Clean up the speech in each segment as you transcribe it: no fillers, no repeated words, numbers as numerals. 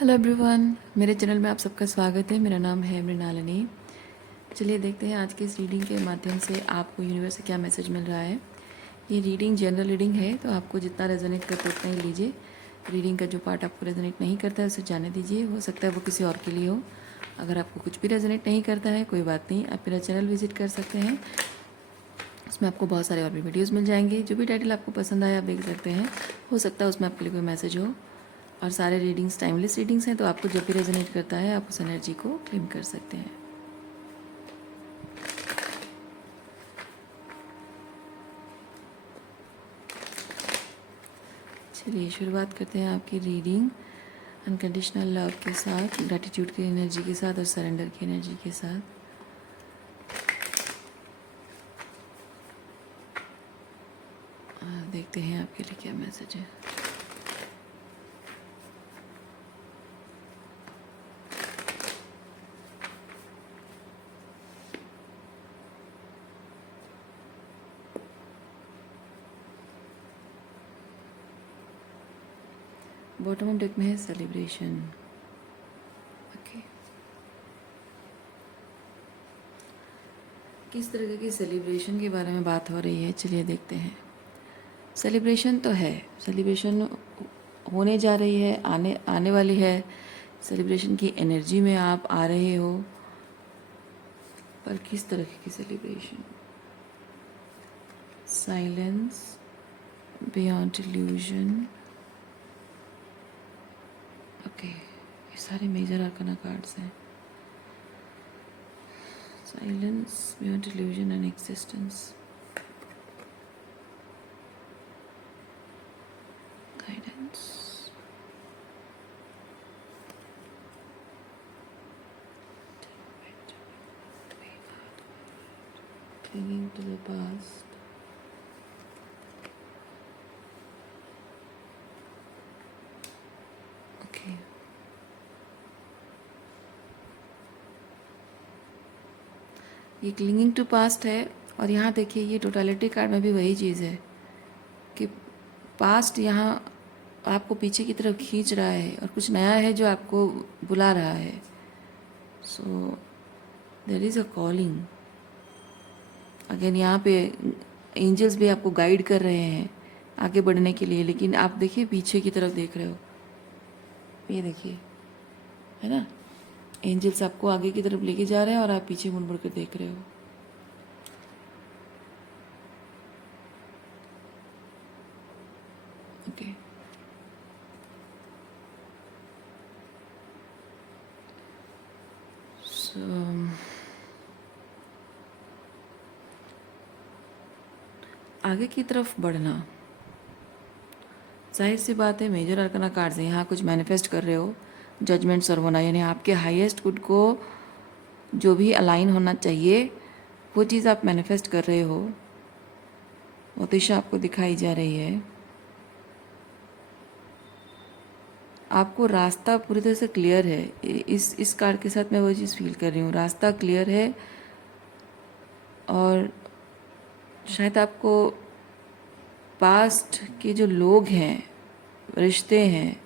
Hello everyone, मेरे channel में आप सबका स्वागत है। मेरा नाम है मृणालिनी। चलिए देखते हैं आज की इस रीडिंग के माध्यम से आपको यूनिवर्स से क्या मैसेज मिल रहा है। ये रीडिंग जनरल रीडिंग है, तो आपको जितना रेजोनेट करता है उतना ही लीजिए। रीडिंग का जो पार्ट आपको रेजोनेट नहीं करता है उसे जाने दीजिए, हो सकता है वो किसी और के लिए हो। अगर आपको कुछ भी रेजोनेट नहीं करता है कोई बात नहीं, आप मेरा चैनल विजिट कर सकते हैं। उसमें आपको बहुत सारे और भी वीडियोज़ मिल जाएंगे। जो भी टाइटल आपको पसंद आए आप देख सकते हैं, हो सकता है उसमें आपके लिए कोई मैसेज हो। और सारे रीडिंग्स टाइमलेस रीडिंग्स हैं, तो आपको जब भी रेजोनेट करता है आप उस एनर्जी को क्लेम कर सकते हैं। चलिए शुरुआत करते हैं आपकी रीडिंग अनकंडीशनल लव के साथ, ग्रैटिट्यूड की एनर्जी के साथ और सरेंडर की एनर्जी के साथ। देखते हैं आपके लिए क्या मैसेज है। बॉटम ऑफ डेक में है सेलिब्रेशन। ओके, किस तरह की सेलिब्रेशन के बारे में बात हो रही है, चलिए देखते हैं। सेलिब्रेशन तो है, सेलिब्रेशन होने जा रही है, आने आने वाली है। सेलिब्रेशन की एनर्जी में आप आ रहे हो, पर किस तरह की celebration? Silence, beyond illusion. Okay, ये सारे मेजर आर्काना कार्ड्स हैं। Silence, beyond illusion and existence. Guidance. Clinging to the past. Okay. ये क्लिंगिंग टू पास्ट है, और यहाँ देखिए ये टोटलिटी कार्ड में भी वही चीज़ है कि पास्ट यहाँ आपको पीछे की तरफ खींच रहा है और कुछ नया है जो आपको बुला रहा है। So there is a calling. Again यहाँ पे एंजल्स भी आपको गाइड कर रहे हैं आगे बढ़ने के लिए, लेकिन आप देखिए पीछे की तरफ देख रहे हो। ये देखिए, है ना, एंजल्स आपको आगे की तरफ लेके जा रहे हैं और आप पीछे मुड़ मुड़ कर देख रहे हो। ओके, सो आगे की तरफ बढ़ना, जाहिर सी बात है मेजर आर्काना कार्ड्स हैं, यहाँ कुछ मैनिफेस्ट कर रहे हो। जजमेंट सर्व होना, यानी आपके हाईएस्ट गुड को जो भी अलाइन होना चाहिए वो चीज़ आप मैनिफेस्ट कर रहे हो, वो दिशा आपको दिखाई जा रही है। आपको रास्ता पूरी तरह से क्लियर है। इस कार्ड के साथ मैं वो चीज़ फील कर रही हूँ, रास्ता क्लियर है। और शायद आपको पास्ट के जो लोग हैं, रिश्ते हैं,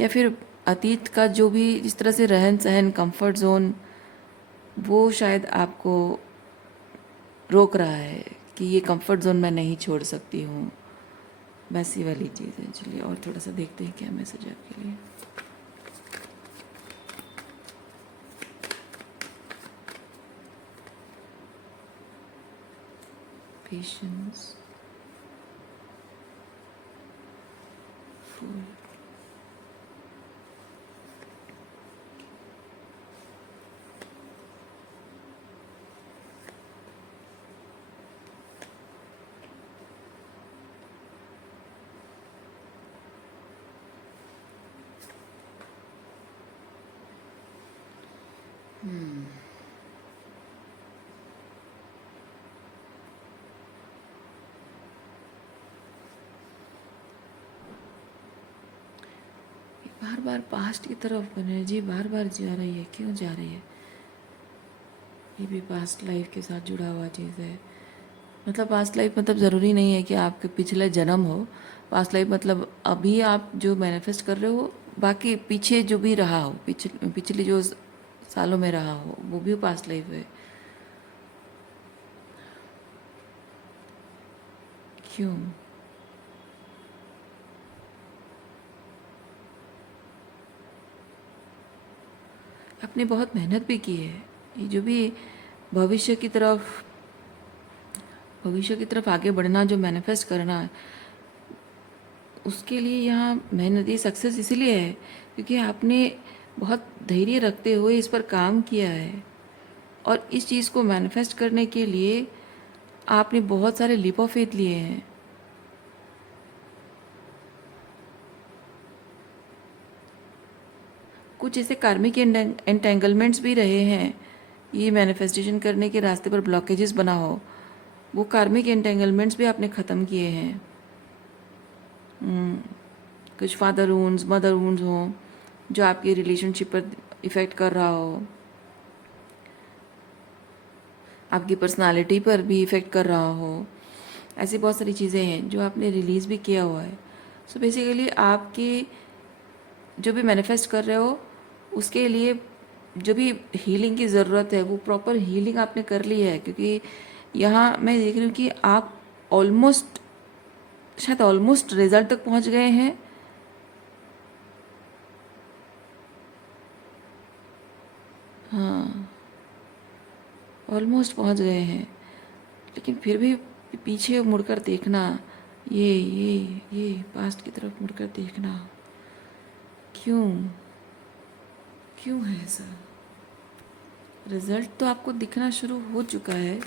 या फिर अतीत का जो भी जिस तरह से रहन सहन, कंफर्ट जोन, वो शायद आपको रोक रहा है कि ये कंफर्ट जोन मैं नहीं छोड़ सकती हूँ, वैसी वाली चीज़ है। चलिए और थोड़ा सा देखते हैं क्या मैसेज है आपके लिए। पेशेंस, फूल, बार बार पास्ट की तरफ एनर्जी बार बार जा रही है, क्यों जा रही है? ये भी पास्ट लाइफ के साथ जुड़ा हुआ चीज़ है। मतलब पास्ट लाइफ मतलब ज़रूरी नहीं है कि आपके पिछले जन्म हो। पास्ट लाइफ मतलब अभी आप जो मैनिफेस्ट कर रहे हो बाकी पीछे जो भी रहा हो, पिछली जो सालों में रहा हो, वो भी पास्ट लाइफ है। क्यों? आपने बहुत मेहनत भी की है। ये जो भी भविष्य की तरफ भविष्य की तरफ आगे बढ़ना, जो मैनिफेस्ट करना है, उसके लिए यहाँ मेहनत, ये सक्सेस इसीलिए है क्योंकि आपने बहुत धैर्य रखते हुए इस पर काम किया है। और इस चीज़ को मैनिफेस्ट करने के लिए आपने बहुत सारे लीप ऑफ फेथ लिए हैं। कुछ ऐसे कार्मिक एंटेंगलमेंट्स भी रहे हैं, ये मैनिफेस्टेशन करने के रास्ते पर ब्लॉकेजेस बना हो, वो कार्मिक एंटेंगलमेंट्स भी आपने ख़त्म किए हैं। कुछ फादर वुंड्स, मदर वुंड्स हों जो आपकी रिलेशनशिप पर इफ़ेक्ट कर रहा हो, आपकी पर्सनालिटी पर भी इफ़ेक्ट कर रहा हो, ऐसी बहुत सारी चीज़ें हैं जो आपने रिलीज़ भी किया हुआ है। सो बेसिकली आपकी जो भी मैनिफेस्ट कर रहे हो, उसके लिए जो भी हीलिंग की ज़रूरत है वो प्रॉपर हीलिंग आपने कर ली है। क्योंकि यहाँ मैं देख रही हूँ कि आप शायद ऑलमोस्ट रिजल्ट तक पहुँच गए हैं। हाँ, ऑलमोस्ट पहुँच गए हैं, लेकिन फिर भी पीछे मुड़कर देखना, ये पास्ट की तरफ मुड़कर देखना, क्यों क्यों है ऐसा? रिजल्ट तो आपको दिखना शुरू हो चुका है,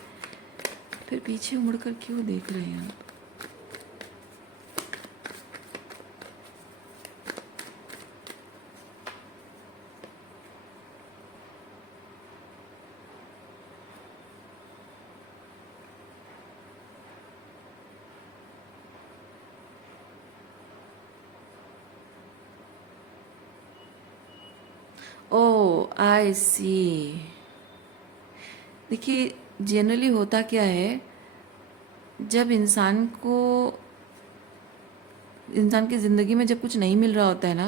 फिर पीछे मुड़कर क्यों देख रहे हैं आप? ओ आई सी। देखिए, जनरली होता क्या है, जब इंसान की ज़िंदगी में जब कुछ नहीं मिल रहा होता है ना,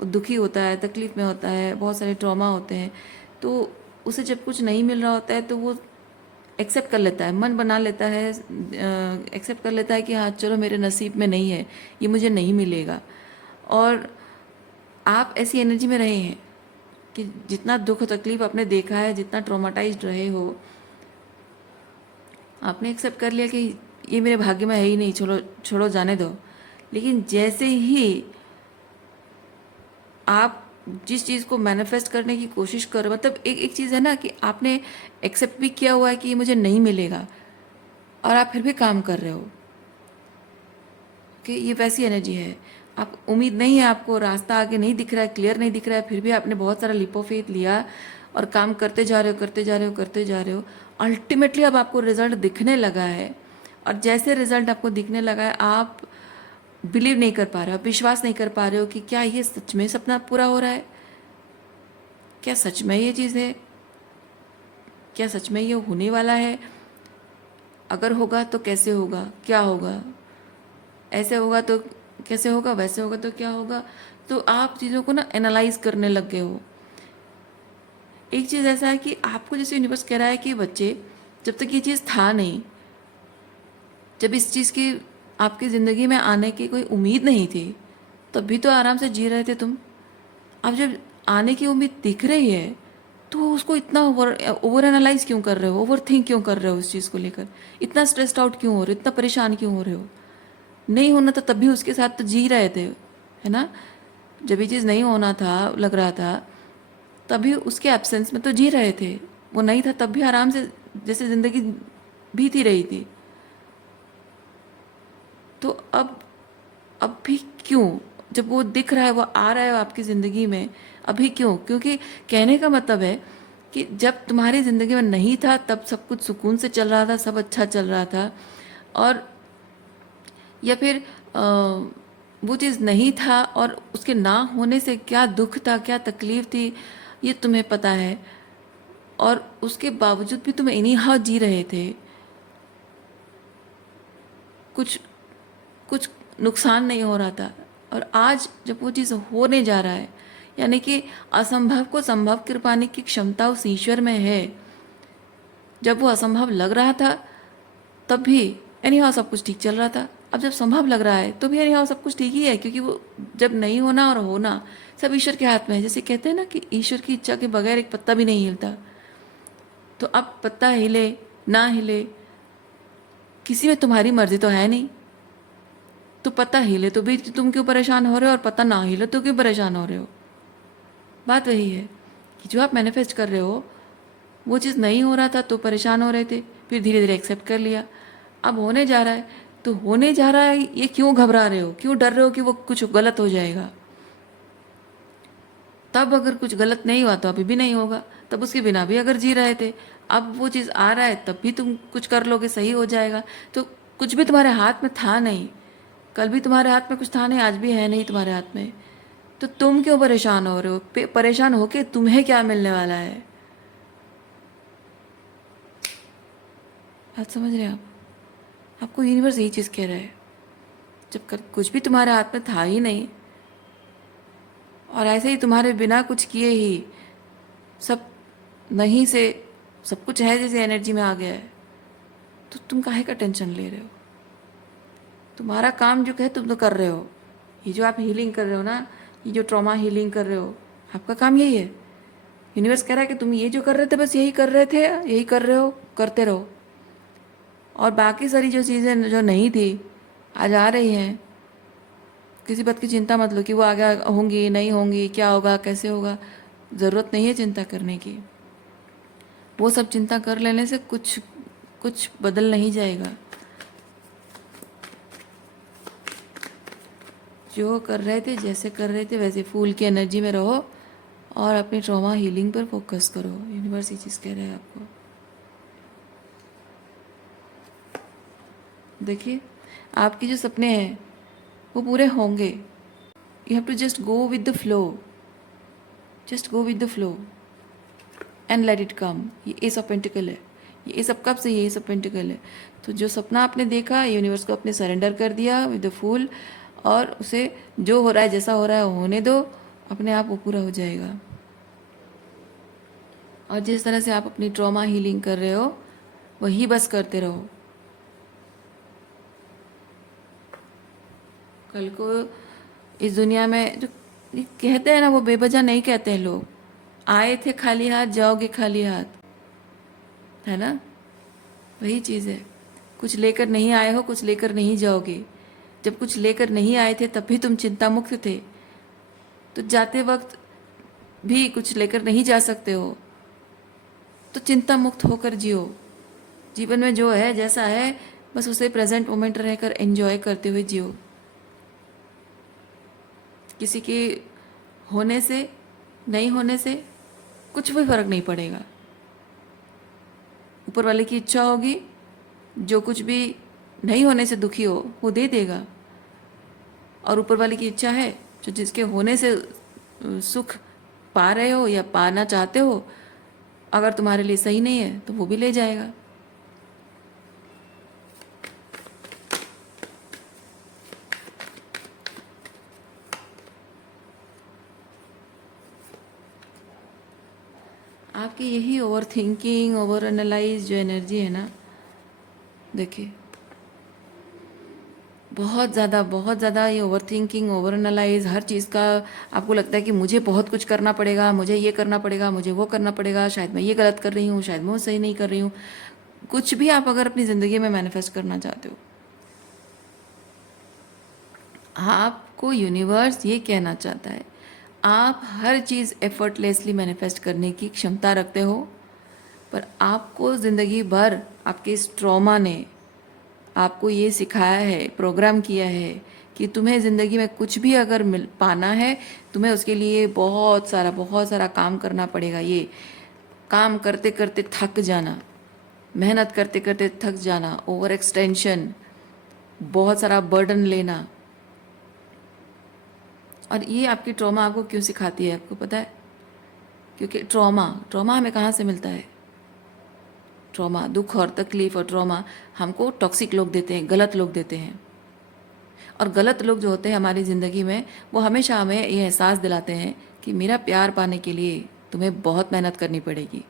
वो दुखी होता है, तकलीफ़ में होता है, बहुत सारे ट्रॉमा होते हैं, तो उसे जब कुछ नहीं मिल रहा होता है तो वो एक्सेप्ट कर लेता है, मन बना लेता है, एक्सेप्ट कर लेता है कि हाँ चलो मेरे नसीब में नहीं है, ये मुझे नहीं मिलेगा। और आप ऐसी एनर्जी में रहे हैं कि जितना दुख तकलीफ आपने देखा है, जितना ट्रॉमाटाइज्ड रहे हो, आपने एक्सेप्ट कर लिया कि ये मेरे भाग्य में है ही नहीं, छोड़ो छोड़ो जाने दो। लेकिन जैसे ही आप जिस चीज़ को मैनिफेस्ट करने की कोशिश करो, मतलब एक एक चीज़ है ना कि आपने एक्सेप्ट भी किया हुआ है कि ये मुझे नहीं मिलेगा, और आप फिर भी काम कर रहे हो कि ये वैसी एनर्जी है। आप उम्मीद नहीं है, आपको रास्ता आगे नहीं दिख रहा है, क्लियर नहीं दिख रहा है, फिर भी आपने बहुत सारा लीप ऑफ फेथ लिया और काम करते जा रहे हो, करते जा रहे हो, करते जा रहे हो। अल्टीमेटली अब आपको रिजल्ट दिखने लगा है, और जैसे रिजल्ट आपको दिखने लगा है, आप बिलीव नहीं कर पा रहे हो, विश्वास नहीं कर पा रहे हो कि क्या ये सच में सपना पूरा हो रहा है, क्या सच में ये चीज़ है, क्या सच में ये होने वाला है, अगर होगा तो कैसे होगा, क्या होगा, ऐसे होगा तो कैसे होगा, वैसे होगा तो क्या होगा। तो आप चीज़ों को ना एनालाइज करने लग गए हो। एक चीज़ ऐसा है कि आपको जैसे यूनिवर्स कह रहा है कि बच्चे, जब तक ये चीज़ था नहीं, जब इस चीज़ की आपकी ज़िंदगी में आने की कोई उम्मीद नहीं थी, तब भी तो आराम से जी रहे थे तुम। अब जब आने की उम्मीद दिख रही है, तो उसको इतना ओवर एनालाइज क्यों कर रहे हो, ओवर थिंक क्यों कर रहे हो, उस चीज़ को लेकर इतना स्ट्रेस्ड आउट क्यों हो रहे हो, इतना परेशान क्यों हो रहे हो? नहीं होना था तब भी उसके साथ तो जी रहे थे, है ना? जब ये चीज़ नहीं होना था, लग रहा था, तभी उसके एब्सेंस में तो जी रहे थे। वो नहीं था तब भी आराम से जैसे ज़िंदगी बीती रही थी। तो अब भी क्यों, जब वो दिख रहा है, वो आ रहा है आपकी ज़िंदगी में, अभी क्यों? क्योंकि कहने का मतलब है कि जब तुम्हारी ज़िंदगी में नहीं था तब सब कुछ सुकून से चल रहा था, सब अच्छा चल रहा था। और या फिर वो चीज़ नहीं था और उसके ना होने से क्या दुख था, क्या तकलीफ थी, ये तुम्हें पता है, और उसके बावजूद भी तुम इन्हीं हाउ जी रहे थे। कुछ कुछ नुकसान नहीं हो रहा था, और आज जब वो चीज़ होने जा रहा है, यानी कि असंभव को संभव कर पाने की क्षमता उस ईश्वर में है। जब वो असंभव लग रहा था तब भी एनीहाउ सब कुछ ठीक चल रहा था। अब जब संभव लग रहा है तो भी एनीहाउ सब कुछ ठीक ही है, क्योंकि वो जब नहीं होना और होना सब ईश्वर के हाथ में है। जैसे कहते हैं ना कि ईश्वर की इच्छा के बगैर एक पत्ता भी नहीं हिलता। तो अब पत्ता हिले ना हिले किसी में तुम्हारी मर्जी तो है नहीं। तो पत्ता हिले तो भी तुम क्यों परेशान हो रहे हो, और पत्ता ना हिले तो क्यों परेशान हो रहे हो। बात वही है कि जो आप मैनिफेस्ट कर रहे हो वो चीज़ नहीं हो रहा था तो परेशान हो रहे थे, फिर धीरे धीरे एक्सेप्ट कर लिया। अब होने जा रहा है तो होने जा रहा है, ये क्यों घबरा रहे हो, क्यों डर रहे हो कि वो कुछ गलत हो जाएगा। तब अगर कुछ गलत नहीं हुआ तो अभी भी नहीं होगा, तब उसके बिना भी अगर जी रहे थे। अब वो चीज़ आ रहा है तब भी तुम कुछ कर लोगे, सही हो जाएगा। तो कुछ भी तुम्हारे हाथ में था नहीं, कल भी तुम्हारे हाथ में कुछ था नहीं, आज भी है नहीं तुम्हारे हाथ में। तो तुम क्यों परेशान हो रहे हो, परेशान होके तुम्हें क्या मिलने वाला है। बात समझ रहे हैं आप। आपको यूनिवर्स यही चीज़ कह रहा है, जब कुछ भी तुम्हारे हाथ में था ही नहीं और ऐसे ही तुम्हारे बिना कुछ किए ही सब नहीं से सब कुछ है जैसे एनर्जी में आ गया है, तो तुम काहे का टेंशन ले रहे हो। तुम्हारा काम जो है तुम तो कर रहे हो। ये जो आप हीलिंग कर रहे हो ना, ये जो ट्रॉमा हीलिंग कर रहे हो, आपका काम यही है। यूनिवर्स कह रहा है कि तुम ये जो कर रहे थे बस यही कर रहे थे, यही कर रहे हो, करते रहो। और बाकी सारी जो चीज़ें जो नहीं थी आज आ रही हैं, किसी बात की चिंता मत लो कि वो आगे होंगी नहीं होंगी, क्या होगा कैसे होगा। ज़रूरत नहीं है चिंता करने की। वो सब चिंता कर लेने से कुछ कुछ बदल नहीं जाएगा। जो कर रहे थे जैसे कर रहे थे वैसे फूल की एनर्जी में रहो और अपनी ट्रॉमा हीलिंग पर फोकस करो। यूनिवर्स ये चीज़ कह रहा है आपको। देखिए आपके जो सपने हैं वो पूरे होंगे। You have to just go with the flow, just go with the flow and let it come. ये एस ऑफ पेंटिकल है, ये एस ऑफ कप्स है, ये एस ऑफ पेंटिकल है। तो जो सपना आपने देखा यूनिवर्स को अपने सरेंडर कर दिया विद द फूल, और उसे जो हो रहा है जैसा हो रहा है होने दो, अपने आप वो पूरा हो जाएगा। और जिस तरह से आप अपनी ट्रॉमा हीलिंग कर रहे हो वही बस करते रहो। कल को इस दुनिया में जो ये कहते हैं ना, वो बेवजह नहीं कहते हैं लोग। आए थे खाली हाथ जाओगे खाली हाथ, है ना। वही चीज़ है, कुछ लेकर नहीं आए हो, कुछ लेकर नहीं जाओगे। जब कुछ लेकर नहीं आए थे तब भी तुम चिंता मुक्त थे, तो जाते वक्त भी कुछ लेकर नहीं जा सकते हो, तो चिंता मुक्त होकर जियो। जीवन में जो है जैसा है बस उसे प्रेजेंट मोमेंट रहकर एंजॉय करते हुए जियो। किसी के होने से नहीं होने से कुछ भी फर्क नहीं पड़ेगा। ऊपर वाले की इच्छा होगी, जो कुछ भी नहीं होने से दुखी हो वो दे देगा, और ऊपर वाले की इच्छा है जो जिसके होने से सुख पा रहे हो या पाना चाहते हो, अगर तुम्हारे लिए सही नहीं है तो वो भी ले जाएगा। आपकी यही ओवर थिंकिंग, ओवर एनालाइज जो एनर्जी है ना, देखिए बहुत ज़्यादा ये ओवर थिंकिंग, ओवर एनालाइज हर चीज़ का आपको लगता है कि मुझे बहुत कुछ करना पड़ेगा, मुझे ये करना पड़ेगा, मुझे वो करना पड़ेगा, शायद मैं ये गलत कर रही हूँ, शायद मैं वो सही नहीं कर रही हूँ। कुछ भी आप अगर अपनी ज़िंदगी में मैनिफेस्ट करना चाहते हो, आपको यूनिवर्स ये कहना चाहता है आप हर चीज़ एफर्टलेसली मैनिफेस्ट करने की क्षमता रखते हो, पर आपको ज़िंदगी भर आपके इस ट्रॉमा ने आपको ये सिखाया है, प्रोग्राम किया है कि तुम्हें ज़िंदगी में कुछ भी अगर मिल पाना है, तुम्हें उसके लिए बहुत सारा काम करना पड़ेगा। ये काम करते करते थक जाना, मेहनत करते करते थक जाना, ओवर एक्सटेंशन, बहुत सारा बर्डन लेना। और ये आपकी ट्रॉमा आपको क्यों सिखाती है, आपको पता है? क्योंकि ट्रॉमा हमें कहाँ से मिलता है? ट्रॉमा, दुख और तकलीफ़ और ट्रॉमा हमको टॉक्सिक लोग देते हैं, गलत लोग देते हैं। और गलत लोग जो होते हैं हमारी ज़िंदगी में, वो हमेशा हमें ये एहसास दिलाते हैं कि मेरा प्यार पाने के लिए तुम्हें बहुत मेहनत करनी पड़ेगी।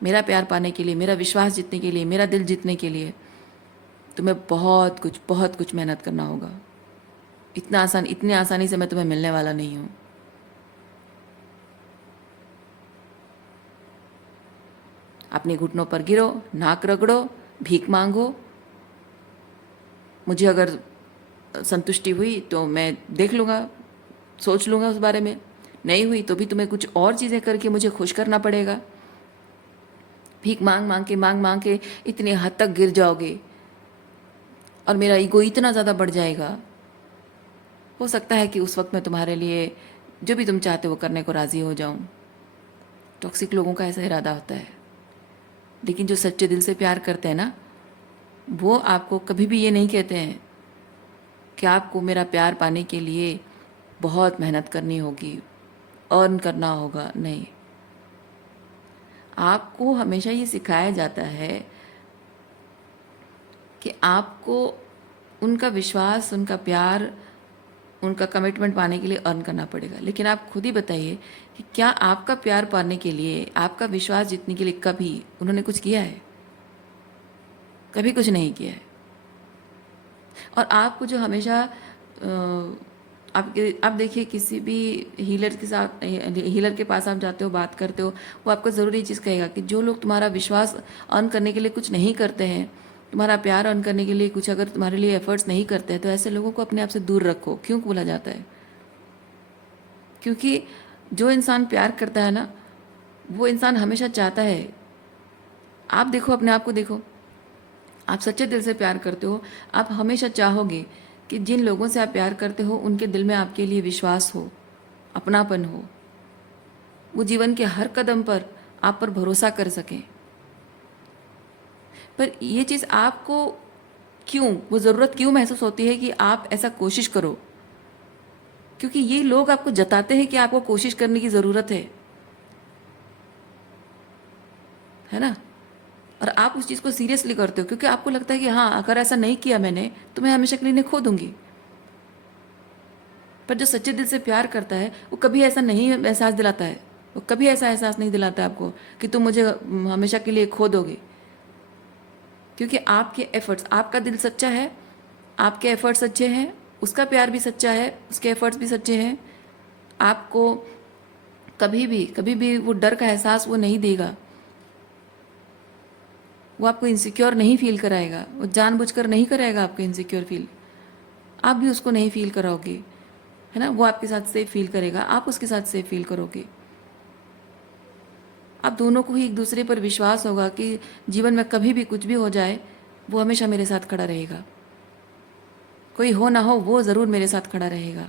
मेरा प्यार पाने के लिए, मेरा विश्वास जीतने के लिए, मेरा दिल जीतने के लिए तुम्हें बहुत कुछ मेहनत करना होगा। इतनी आसानी से मैं तुम्हें मिलने वाला नहीं हूँ। अपने घुटनों पर गिरो, नाक रगड़ो, भीख मांगो। मुझे अगर संतुष्टि हुई तो मैं देख लूँगा, सोच लूँगा उस बारे में। नहीं हुई तो भी तुम्हें कुछ और चीज़ें करके मुझे खुश करना पड़ेगा। भीख मांग मांग के इतनी हद तक गिर जाओगे और मेरा ईगो इतना ज़्यादा बढ़ जाएगा, हो सकता है कि उस वक्त मैं तुम्हारे लिए जो भी तुम चाहते हो करने को राज़ी हो जाऊं। टॉक्सिक लोगों का ऐसा इरादा होता है। लेकिन जो सच्चे दिल से प्यार करते हैं ना, वो आपको कभी भी ये नहीं कहते हैं कि आपको मेरा प्यार पाने के लिए बहुत मेहनत करनी होगी, अर्न करना होगा। नहीं, आपको हमेशा ये सिखाया जाता है कि आपको उनका विश्वास, उनका प्यार, उनका कमिटमेंट पाने के लिए अर्न करना पड़ेगा। लेकिन आप खुद ही बताइए कि क्या आपका प्यार पाने के लिए, आपका विश्वास जीतने के लिए कभी उन्होंने कुछ किया है? कभी कुछ नहीं किया है। और आपको जो हमेशा आप देखिए, किसी भी हीलर के पास आप जाते हो, बात करते हो, वो आपको ज़रूरी चीज़ कहेगा कि जो लोग तुम्हारा विश्वास अर्न करने के लिए कुछ नहीं करते हैं, तुम्हारा प्यार अर्न करने के लिए कुछ अगर तुम्हारे लिए एफर्ट्स नहीं करते हैं, तो ऐसे लोगों को अपने आप से दूर रखो। क्यों बोला जाता है? क्योंकि जो इंसान प्यार करता है ना, वो इंसान हमेशा चाहता है, आप देखो, अपने आप को देखो, आप सच्चे दिल से प्यार करते हो, आप हमेशा चाहोगे कि जिन लोगों से आप प्यार करते हो उनके दिल में आपके लिए विश्वास हो, अपनापन हो, वो जीवन के हर कदम पर आप पर भरोसा कर सकें। पर ये चीज़ आपको क्यों, वो ज़रूरत क्यों महसूस होती है कि आप ऐसा कोशिश करो? क्योंकि ये लोग आपको जताते हैं कि आपको कोशिश करने की ज़रूरत है ना? और आप उस चीज़ को सीरियसली करते हो क्योंकि आपको लगता है कि हाँ, अगर ऐसा नहीं किया मैंने तो मैं हमेशा के लिए खो दूंगी। पर जो सच्चे दिल से प्यार करता है वो कभी ऐसा नहीं एहसास दिलाता है, वो कभी ऐसा एहसास नहीं दिलाता है आपको कि तुम मुझे हमेशा के लिए खो दोगे। क्योंकि आपके एफर्ट्स, आपका दिल सच्चा है, आपके एफर्ट्स सच्चे हैं, उसका प्यार भी सच्चा है, उसके एफर्ट्स भी सच्चे हैं। आपको कभी भी वो डर का एहसास वो नहीं देगा, वो आपको इनसिक्योर नहीं फील कराएगा, वो जानबूझकर नहीं कराएगा आपको इनसिक्योर फील। आप भी उसको नहीं फील कराओगे, है ना? वो आपके साथ सेफ फील करेगा, आप उसके साथ सेफ फील करोगे। आप दोनों को ही एक दूसरे पर विश्वास होगा कि जीवन में कभी भी कुछ भी हो जाए, वो हमेशा मेरे साथ खड़ा रहेगा। कोई हो ना हो, वो ज़रूर मेरे साथ खड़ा रहेगा।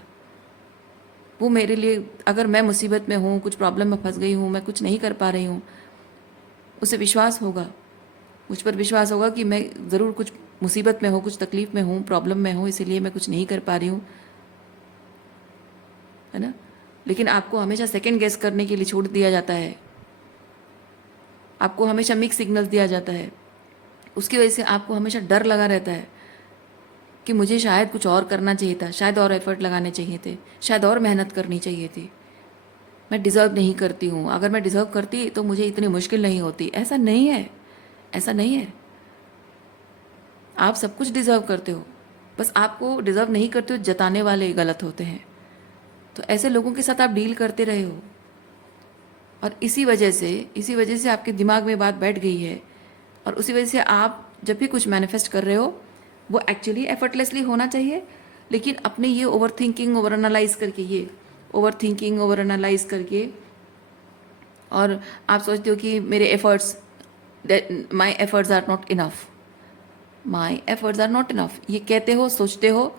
वो मेरे लिए, अगर मैं मुसीबत में हूँ, कुछ प्रॉब्लम में फंस गई हूँ, मैं कुछ नहीं कर पा रही हूँ, उसे विश्वास होगा, मुझ पर विश्वास होगा कि मैं ज़रूर कुछ मुसीबत में हूँ, कुछ तकलीफ़ में हूँ, प्रॉब्लम में हूँ, इसीलिए मैं कुछ नहीं कर पा रही हूँ, है ना? लेकिन आपको हमेशा सेकंड गेस करने के लिए छोड़ दिया जाता है, आपको हमेशा मिक्स सिग्नल्स दिया जाता है। उसकी वजह से आपको हमेशा डर लगा रहता है कि मुझे शायद कुछ और करना चाहिए था, शायद और एफर्ट लगाने चाहिए थे, शायद और मेहनत करनी चाहिए थी, मैं डिज़र्व नहीं करती हूँ, अगर मैं डिज़र्व करती तो मुझे इतनी मुश्किल नहीं होती। ऐसा नहीं है, ऐसा नहीं है। आप सब कुछ डिज़र्व करते हो, बस आपको डिज़र्व नहीं करते हो जताने वाले गलत होते हैं। तो ऐसे लोगों के साथ आप डील करते रहे हो, और इसी वजह से आपके दिमाग में बात बैठ गई है, और उसी वजह से आप जब भी कुछ मैनिफेस्ट कर रहे हो वो एक्चुअली एफर्टलेसली होना चाहिए, लेकिन अपने ये ओवर थिंकिंग ओवर एनालाइज करके, और आप सोचते हो कि मेरे efforts, my efforts are not enough, my efforts are not enough, ये कहते हो, सोचते हो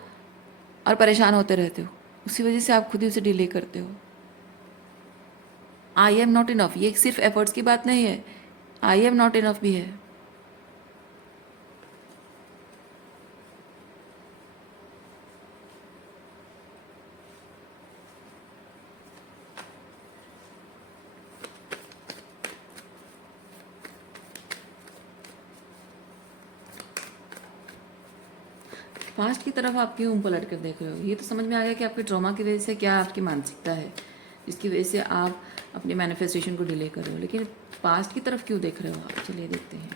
और परेशान होते रहते हो। उसी वजह से आप खुद ही उसे डिले करते हो। आई एम नॉट इनफ, ये सिर्फ एफर्ट्स की बात नहीं है, आई एम नॉट इनफ भी है। पास्ट की तरफ आप क्यों पलट कर देख रहे हो? ये तो समझ में आ गया कि आपके ट्रॉमा की वजह से क्या आपकी मानसिकता है जिसकी वजह से आप अपने मैनिफेस्टेशन को डिले कर रहे हो, लेकिन पास्ट की तरफ क्यों देख रहे हो आप? चलिए देखते हैं।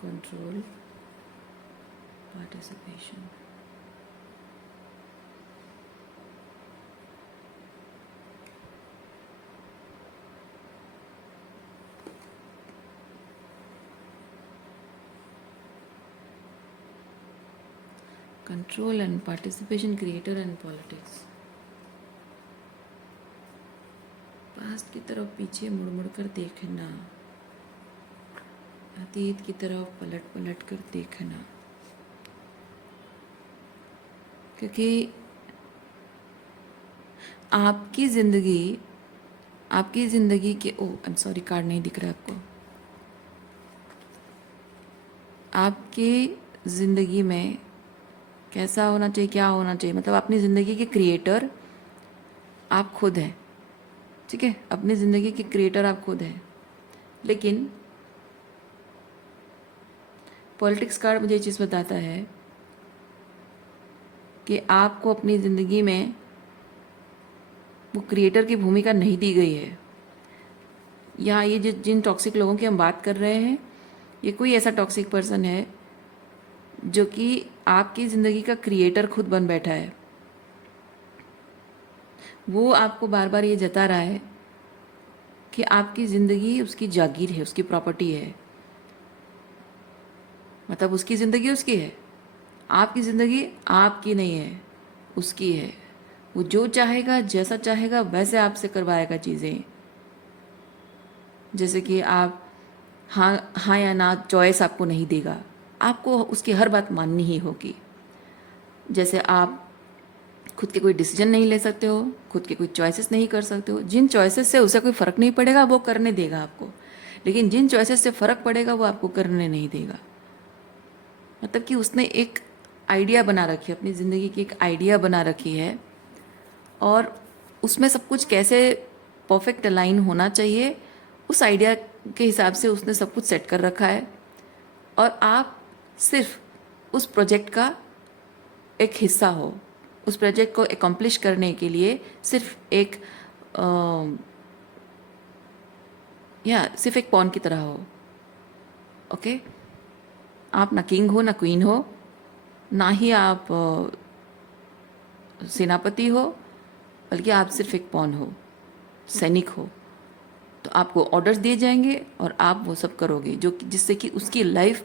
Control, participation, control and participation, creator and politics. Past की तरफ पीछे मुड़ मुड़ कर देखना, अतीत की तरफ पलट पलट कर देखना, क्योंकि आपकी ज़िंदगी के आई एम सॉरी, कार्ड नहीं दिख रहा आपको। आपकी ज़िंदगी में कैसा होना चाहिए, क्या होना चाहिए, मतलब अपनी ज़िंदगी के क्रिएटर आप खुद हैं, ठीक है? अपनी ज़िंदगी के क्रिएटर आप खुद हैं। लेकिन पॉलिटिक्स कार्ड मुझे ये चीज़ बताता है कि आपको अपनी ज़िंदगी में वो क्रिएटर की भूमिका नहीं दी गई है। या ये जिन टॉक्सिक लोगों की हम बात कर रहे हैं, ये कोई ऐसा टॉक्सिक पर्सन है जो कि आपकी ज़िंदगी का क्रिएटर खुद बन बैठा है। वो आपको बार बार ये जता रहा है कि आपकी ज़िंदगी उसकी जागीर है, उसकी प्रॉपर्टी है, मतलब उसकी ज़िंदगी उसकी है, आपकी ज़िंदगी आपकी नहीं है, उसकी है। वो जो चाहेगा, जैसा चाहेगा वैसे आपसे करवाएगा चीज़ें। जैसे कि आप हाँ हाँ या ना चॉइस आपको नहीं देगा, आपको उसकी हर बात माननी ही होगी। जैसे आप खुद के कोई डिसीजन नहीं ले सकते हो, खुद के कोई चॉइसेस नहीं कर सकते हो। जिन चॉइसेस से उसे कोई फ़र्क नहीं पड़ेगा वो करने देगा आपको, लेकिन जिन चॉइसेस से फ़र्क पड़ेगा वो आपको करने नहीं देगा। मतलब कि उसने एक आइडिया बना रखी है, अपनी ज़िंदगी की एक आइडिया बना रखी है, और उसमें सब कुछ कैसे परफेक्ट अलाइन होना चाहिए उस आइडिया के हिसाब से उसने सब कुछ सेट कर रखा है। और आप सिर्फ उस प्रोजेक्ट का एक हिस्सा हो, उस प्रोजेक्ट को एकम्प्लिश करने के लिए सिर्फ एक सिर्फ एक पॉन की तरह हो। ओके, आप ना किंग हो ना क्वीन हो, ना ही आप सेनापति हो, बल्कि आप सिर्फ एक पॉन हो, सैनिक हो। तो आपको ऑर्डर्स दिए जाएंगे और आप वो सब करोगे जो जिससे कि उसकी लाइफ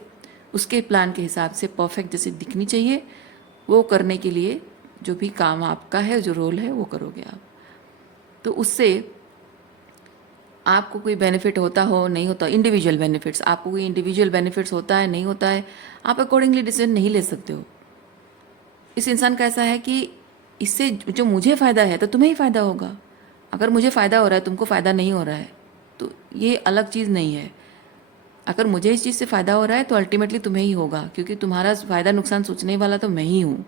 उसके प्लान के हिसाब से परफेक्ट जैसे दिखनी चाहिए। वो करने के लिए जो भी काम आपका है, जो रोल है, वो करोगे आप। तो उससे आपको कोई बेनिफिट होता हो नहीं होता, इंडिविजुअल बेनिफिट्स, आपको कोई इंडिविजुअल बेनिफिट्स होता है नहीं होता है, आप अकॉर्डिंगली डिसीजन नहीं ले सकते हो। इस इंसान का ऐसा है कि इससे जो मुझे फ़ायदा है तो तुम्हें ही फ़ायदा होगा। अगर मुझे फ़ायदा हो रहा है, तुमको फ़ायदा नहीं हो रहा है, तो ये अलग चीज़ नहीं है। अगर मुझे इस चीज़ से फ़ायदा हो रहा है तो अल्टीमेटली तुम्हें ही होगा, क्योंकि तुम्हारा फ़ायदा नुकसान सोचने वाला तो मैं ही हूँ।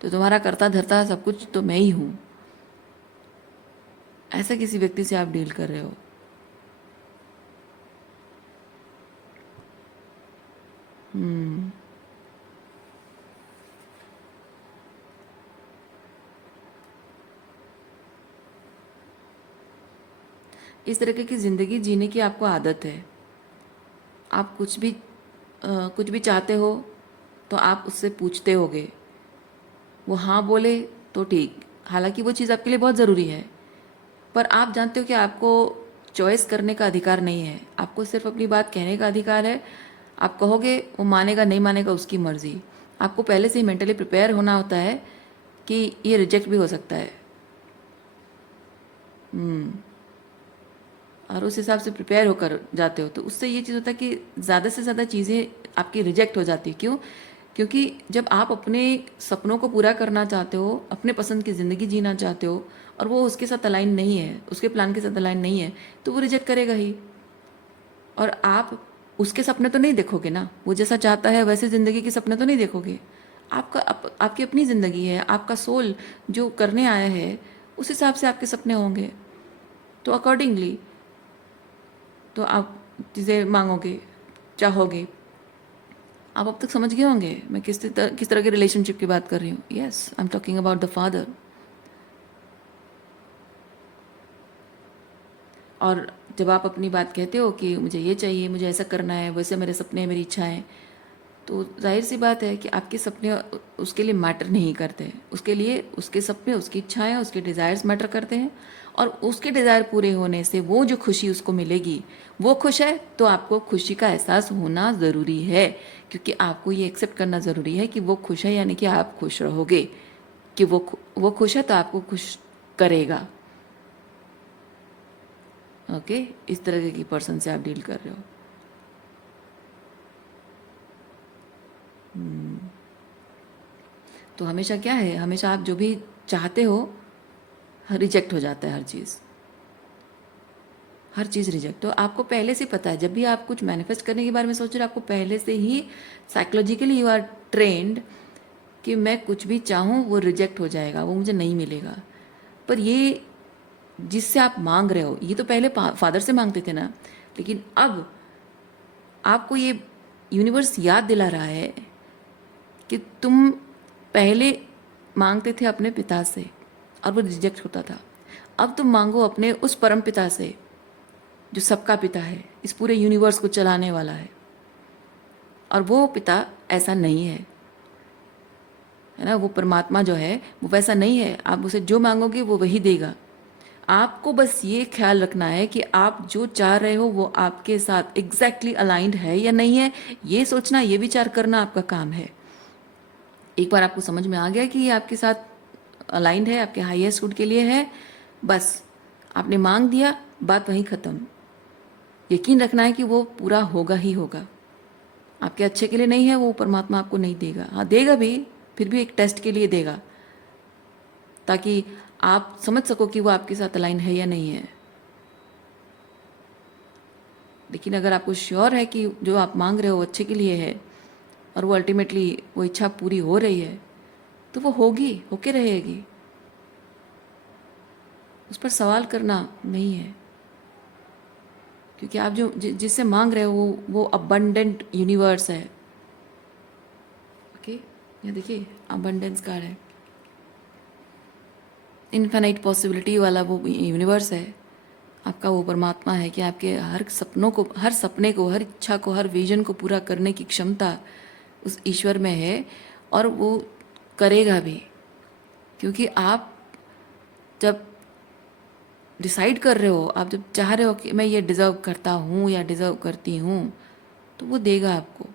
तो तुम्हारा करता धरता सब कुछ तो मैं ही हूँ। ऐसा किसी व्यक्ति से आप डील कर रहे हो। इस तरीके की ज़िंदगी जीने की आपको आदत है। आप कुछ भी चाहते हो तो आप उससे पूछते होगे, वो हाँ बोले तो ठीक, हालांकि वो चीज़ आपके लिए बहुत ज़रूरी है, पर आप जानते हो कि आपको चॉइस करने का अधिकार नहीं है। आपको सिर्फ अपनी बात कहने का अधिकार है। आप कहोगे, वो मानेगा नहीं मानेगा उसकी मर्ज़ी। आपको पहले से ही मेंटली प्रिपेयर होना होता है कि ये रिजेक्ट भी हो सकता है, और उस हिसाब से प्रिपेयर होकर जाते हो। तो उससे ये चीज़ होता है कि ज़्यादा से ज़्यादा चीज़ें आपकी रिजेक्ट हो जाती है। क्यों? क्योंकि जब आप अपने सपनों को पूरा करना चाहते हो, अपने पसंद की ज़िंदगी जीना चाहते हो, और वो उसके साथ अलाइन नहीं है, उसके प्लान के साथ अलाइन नहीं है, तो वो रिजेक्ट करेगा ही। और आप उसके सपने तो नहीं देखोगे ना, वो जैसा चाहता है वैसे ज़िंदगी के सपने तो नहीं देखोगे। आपकी अपनी ज़िंदगी है, आपका सोल जो करने आया है उस हिसाब से आपके सपने होंगे। तो अकॉर्डिंगली तो आप चीज़ें मांगोगे, चाहोगे। आप अब तक समझ गए होंगे मैं किस तरह के रिलेशनशिप की बात कर रही हूँ। Yes, I am talking about the father. और जब आप अपनी बात कहते हो कि मुझे ये चाहिए, मुझे ऐसा करना है, वैसे मेरे सपने, मेरी इच्छाएं, तो जाहिर सी बात है कि आपके सपने उसके लिए मैटर नहीं करते। उसके लिए उसके सपने, उसकी इच्छाएं, उसके डिज़ायर्स मैटर करते हैं। और उसके डिज़ायर पूरे होने से वो जो खुशी उसको मिलेगी, वो खुश है तो आपको खुशी का एहसास होना ज़रूरी है, क्योंकि आपको ये एक्सेप्ट करना ज़रूरी है कि वो खुश है, यानी कि आप खुश रहोगे। कि वो खुश है तो आपको खुश करेगा। ओके, इस तरह की पर्सन से आप डील कर रहे हो। तो हमेशा क्या है, हमेशा आप जो भी चाहते हो रिजेक्ट हो जाता है। हर चीज़ रिजेक्ट। तो आपको पहले से पता है, जब भी आप कुछ मैनिफेस्ट करने के बारे में सोच रहे हो, आपको पहले से ही साइकोलॉजिकली यू आर ट्रेंड कि मैं कुछ भी चाहूँ वो रिजेक्ट हो जाएगा, वो मुझे नहीं मिलेगा। पर ये जिससे आप मांग रहे हो, ये तो पहले फादर से मांगते थे ना, लेकिन अब आपको ये यूनिवर्स याद दिला रहा है कि तुम पहले मांगते थे अपने पिता से और वो रिजेक्ट होता था। अब तुम मांगो अपने उस परम पिता से जो सबका पिता है, इस पूरे यूनिवर्स को चलाने वाला है। और वो पिता ऐसा नहीं है ना, वो परमात्मा जो है वो वैसा नहीं है। आप उसे जो मांगोगे वो वही देगा। आपको बस ये ख्याल रखना है कि आप जो चाह रहे हो वो आपके साथ एग्जैक्टली अलाइंड है या नहीं है, ये सोचना, ये विचार करना आपका काम है। एक बार आपको समझ में आ गया कि ये आपके साथ अलाइंड है, आपके हाईएस्ट गुड के लिए है, बस आपने मांग दिया, बात वहीं ख़त्म। यकीन रखना है कि वो पूरा होगा ही होगा। आपके अच्छे के लिए नहीं है, वो परमात्मा आपको नहीं देगा। हाँ देगा भी, फिर भी एक टेस्ट के लिए देगा, ताकि आप समझ सको कि वो आपके साथ अलाइन है या नहीं है। लेकिन अगर आपको श्योर है कि जो आप मांग रहे हो अच्छे के लिए है और वो अल्टीमेटली वो इच्छा पूरी हो रही है, तो वो होगी, होके रहेगी। उस पर सवाल करना नहीं है, क्योंकि आप जो जिससे मांग रहे हो वो अबंडेंट यूनिवर्स है। ओके, ये देखिए अबंडेंस कार्ड है, इन्फिनाइट पॉसिबिलिटी वाला वो यूनिवर्स है। आपका वो परमात्मा है कि आपके हर सपनों को, हर सपने को, हर इच्छा को, हर विजन को पूरा करने की क्षमता उस ईश्वर में है, और वो करेगा भी। क्योंकि आप जब डिसाइड कर रहे हो, आप जब चाह रहे हो कि मैं ये डिज़र्व करता हूँ या डिज़र्व करती हूँ, तो वो देगा आपको।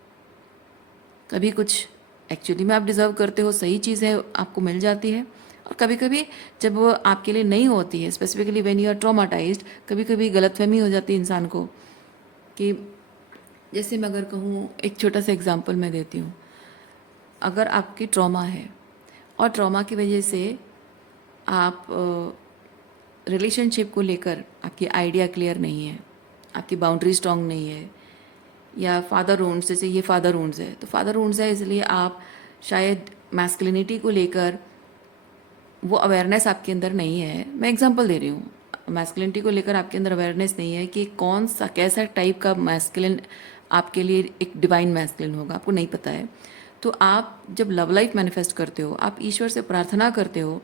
कभी कुछ एक्चुअली में आप डिज़र्व करते हो, सही चीज़ है, आपको मिल जाती है। और कभी कभी जब वो आपके लिए नहीं होती है, स्पेसिफिकली व्हेन यू आर ट्रॉमाटाइज्ड, कभी कभी गलतफहमी हो जाती है इंसान को। कि जैसे मैं अगर कहूँ, एक छोटा सा एग्जांपल मैं देती हूँ। अगर आपकी ट्रॉमा है और ट्रॉमा की वजह से आप रिलेशनशिप को लेकर आपकी आइडिया क्लियर नहीं है, आपकी बाउंड्री स्ट्रांग नहीं है, या फादर वुंड्स, जैसे ये फादर वुंड्स है, तो फादर वुंड्स है इसलिए आप शायद मैस्कुलिनिटी को लेकर वो अवेयरनेस आपके अंदर नहीं है। मैं एग्जांपल दे रही हूँ, मैस्कुलिनिटी को लेकर आपके अंदर अवेयरनेस नहीं है कि कौन सा, कैसा टाइप का मैस्कुलिन आपके लिए एक डिवाइन मैस्कुलिन होगा, आपको नहीं पता है। तो आप जब लव लाइफ मैनिफेस्ट करते हो, आप ईश्वर से प्रार्थना करते हो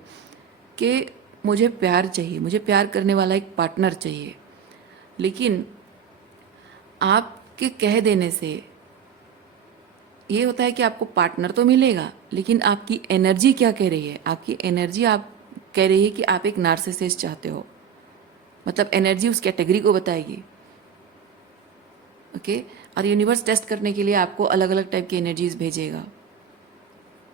कि मुझे प्यार चाहिए, मुझे प्यार करने वाला एक पार्टनर चाहिए। लेकिन आपके कह देने से ये होता है कि आपको पार्टनर तो मिलेगा, लेकिन आपकी एनर्जी क्या कह रही है, आपकी एनर्जी आप कह रही है कि आप एक नार्सिसिस्ट चाहते हो। मतलब एनर्जी उस कैटेगरी को बताएगी। ओके, और यूनिवर्स टेस्ट करने के लिए आपको अलग अलग टाइप की एनर्जीज भेजेगा,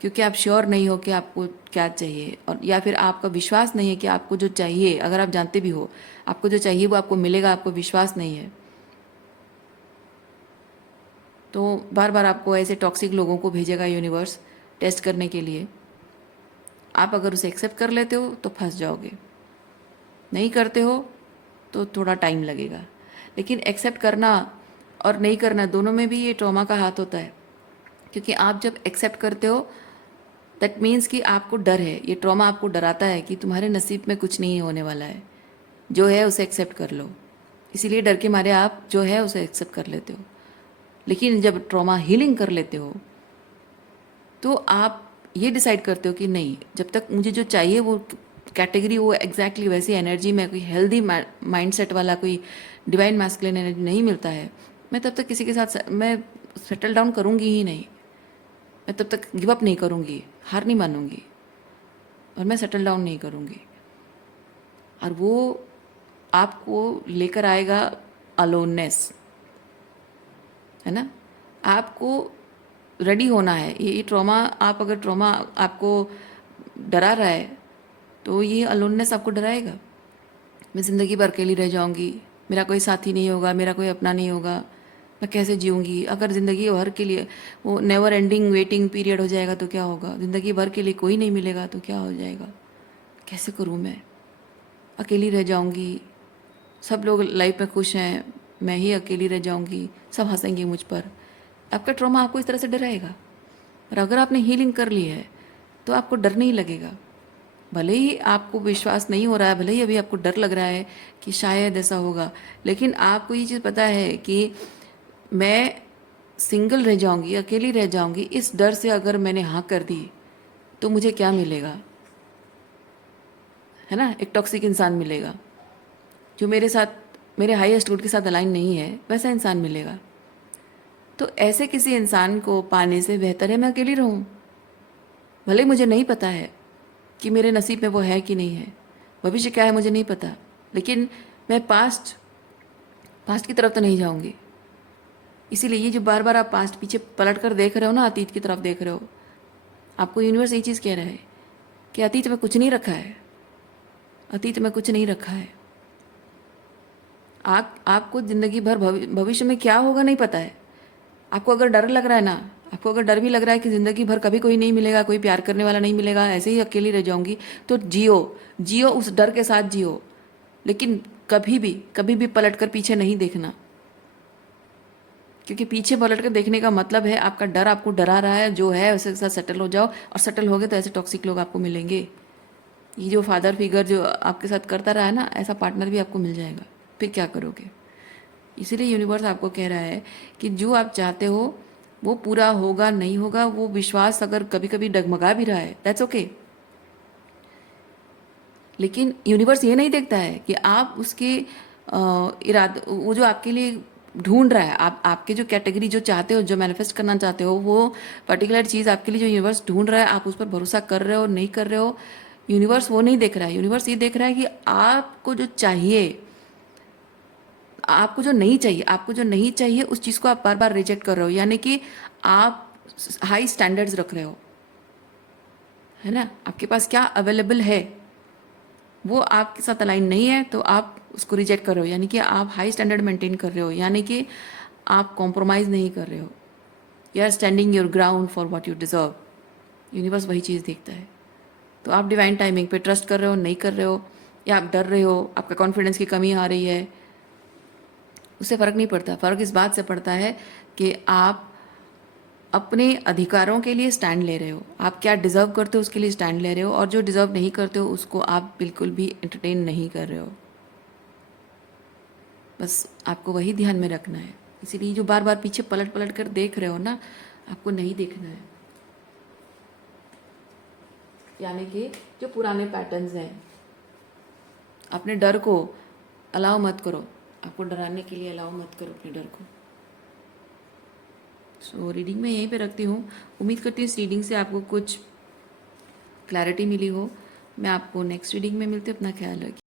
क्योंकि आप श्योर नहीं हो कि आपको क्या चाहिए, और या फिर आपका विश्वास नहीं है कि आपको जो चाहिए, अगर आप जानते भी हो आपको जो चाहिए वो आपको मिलेगा, आपको विश्वास नहीं है, तो बार बार आपको ऐसे टॉक्सिक लोगों को भेजेगा यूनिवर्स टेस्ट करने के लिए। आप अगर उसे एक्सेप्ट कर लेते हो तो फंस जाओगे, नहीं करते हो तो थोड़ा टाइम लगेगा। लेकिन एक्सेप्ट करना और नहीं करना, दोनों में भी ये ट्रॉमा का हाथ होता है। क्योंकि आप जब एक्सेप्ट करते हो, दैट मीन्स कि आपको डर है, ये ट्रॉमा आपको डराता है कि तुम्हारे नसीब में कुछ नहीं होने वाला है, जो है उसे एक्सेप्ट कर लो। इसीलिए डर के मारे आप जो है उसे एक्सेप्ट कर लेते हो। लेकिन जब ट्रॉमा हीलिंग कर लेते हो तो आप ये डिसाइड करते हो कि नहीं, जब तक मुझे जो चाहिए वो कैटेगरी, वो एग्जैक्टली वैसी एनर्जी में कोई हेल्दी माइंडसेट वाला कोई डिवाइन मैस्कुलिन एनर्जी नहीं मिलता है, मैं तब तक किसी के साथ मैं सेटल डाउन करूँगी ही नहीं। मैं तब तक गिव अप नहीं करूँगी, हार नहीं मानूंगी, और मैं सेटल डाउन नहीं करूँगी। और वो आपको लेकर आएगा अलोननेस, है ना। आपको रेडी होना है। ये ट्रॉमा, आप अगर ट्रॉमा आपको डरा रहा है तो ये अलोननेस आपको डराएगा। मैं ज़िंदगी भर अकेली रह जाऊंगी, मेरा कोई साथी नहीं होगा, मेरा कोई अपना नहीं होगा, मैं कैसे जीऊँगी। अगर ज़िंदगी भर के लिए वो नेवर एंडिंग वेटिंग पीरियड हो जाएगा तो क्या होगा। ज़िंदगी भर के लिए कोई नहीं मिलेगा तो क्या हो जाएगा। कैसे करूँ मैं, अकेली रह जाऊंगी, सब लोग लाइफ में खुश हैं, मैं ही अकेली रह जाऊंगी, सब हंसेंगे मुझ पर। आपका ट्रॉमा आपको इस तरह से डराएगा। और अगर आपने हीलिंग कर ली है तो आपको डर नहीं लगेगा। भले ही आपको विश्वास नहीं हो रहा है, भले ही अभी आपको डर लग रहा है कि शायद ऐसा होगा, लेकिन आपको ये चीज़ पता है कि मैं सिंगल रह जाऊंगी, अकेली रह जाऊंगी, इस डर से अगर मैंने हाँ कर दी तो मुझे क्या मिलेगा, है ना। एक टॉक्सिक इंसान मिलेगा जो मेरे साथ, मेरे हाईएस्ट गुड के साथ अलाइन नहीं है, वैसा इंसान मिलेगा। तो ऐसे किसी इंसान को पाने से बेहतर है मैं अकेली रहूं। भले मुझे नहीं पता है कि मेरे नसीब में वो है कि नहीं है, भविष्य क्या है मुझे नहीं पता, लेकिन मैं पास्ट की तरफ तो नहीं जाऊंगी। इसीलिए ये जो बार बार आप पास्ट पीछे पलट कर देख रहे हो ना, अतीत की तरफ देख रहे हो, आपको यूनिवर्स ये चीज़ कह रहा है कि अतीत में कुछ नहीं रखा है, अतीत में कुछ नहीं रखा है। आपको ज़िंदगी भर भविष्य में क्या होगा नहीं पता है। आपको अगर डर लग रहा है ना, आपको अगर डर भी लग रहा है कि ज़िंदगी भर कभी कोई नहीं मिलेगा, कोई प्यार करने वाला नहीं मिलेगा, ऐसे ही अकेली रह जाऊंगी, तो जियो उस डर के साथ जियो, लेकिन कभी भी पलट कर पीछे नहीं देखना। क्योंकि पीछे पलट कर देखने का मतलब है आपका डर आपको डरा रहा है, जो है उसके साथ सेटल हो जाओ, और सेटल हो गए तो ऐसे टॉक्सिक लोग आपको मिलेंगे। ये जो फादर फिगर जो आपके साथ करता रहा है ना, ऐसा पार्टनर भी आपको मिल जाएगा, फिर क्या करोगे। इसीलिए यूनिवर्स आपको कह रहा है कि जो आप चाहते हो वो पूरा होगा नहीं होगा, वो विश्वास अगर कभी कभी डगमगा भी रहा है, दैट्स ओके। लेकिन यूनिवर्स ये नहीं देखता है कि आप उसके इराद, वो जो आपके लिए ढूंढ रहा है, आपके जो कैटेगरी जो चाहते हो, जो मैनिफेस्ट करना चाहते हो, वो पर्टिकुलर चीज़ आपके लिए जो यूनिवर्स ढूंढ रहा है, आप उस पर भरोसा कर रहे हो नहीं कर रहे हो, यूनिवर्स वो नहीं देख रहा है। यूनिवर्स ये देख रहा है कि आपको जो चाहिए, आपको जो नहीं चाहिए, आपको जो नहीं चाहिए उस चीज़ को आप बार बार रिजेक्ट कर रहे हो, यानी कि आप हाई स्टैंडर्ड्स रख रहे हो, है ना। आपके पास क्या अवेलेबल है वो आपके साथ अलाइन नहीं है तो आप उसको रिजेक्ट कर रहे हो, यानी कि आप हाई स्टैंडर्ड मेंटेन कर रहे हो, यानी कि आप कॉम्प्रोमाइज़ नहीं कर रहे हो। You are standing your ground for what you deserve. Universe वही चीज़ देखता है। तो आप डिवाइन टाइमिंग पे ट्रस्ट कर रहे हो नहीं कर रहे हो, या आप डर रहे हो, आपका कॉन्फिडेंस की कमी आ रही है, उससे फ़र्क नहीं पड़ता। फ़र्क इस बात से पड़ता है कि आप अपने अधिकारों के लिए स्टैंड ले रहे हो, आप क्या डिज़र्व करते हो उसके लिए स्टैंड ले रहे हो, और जो डिज़र्व नहीं करते हो उसको आप बिल्कुल भी एंटरटेन नहीं कर रहे हो। बस आपको वही ध्यान में रखना है। इसीलिए जो बार बार पीछे पलट पलट कर देख रहे हो ना, आपको नहीं देखना है। यानी कि जो पुराने पैटर्न्स हैं, अपने डर को अलाउ मत करो, आपको डराने के लिए अलाउ मत करो अपने डर को। सो रीडिंग में यहीं पे रखती हूँ। उम्मीद करती हूँ इस रीडिंग से आपको कुछ क्लैरिटी मिली हो। मैं आपको नेक्स्ट रीडिंग में मिलती हूँ। अपना ख्याल रखिए।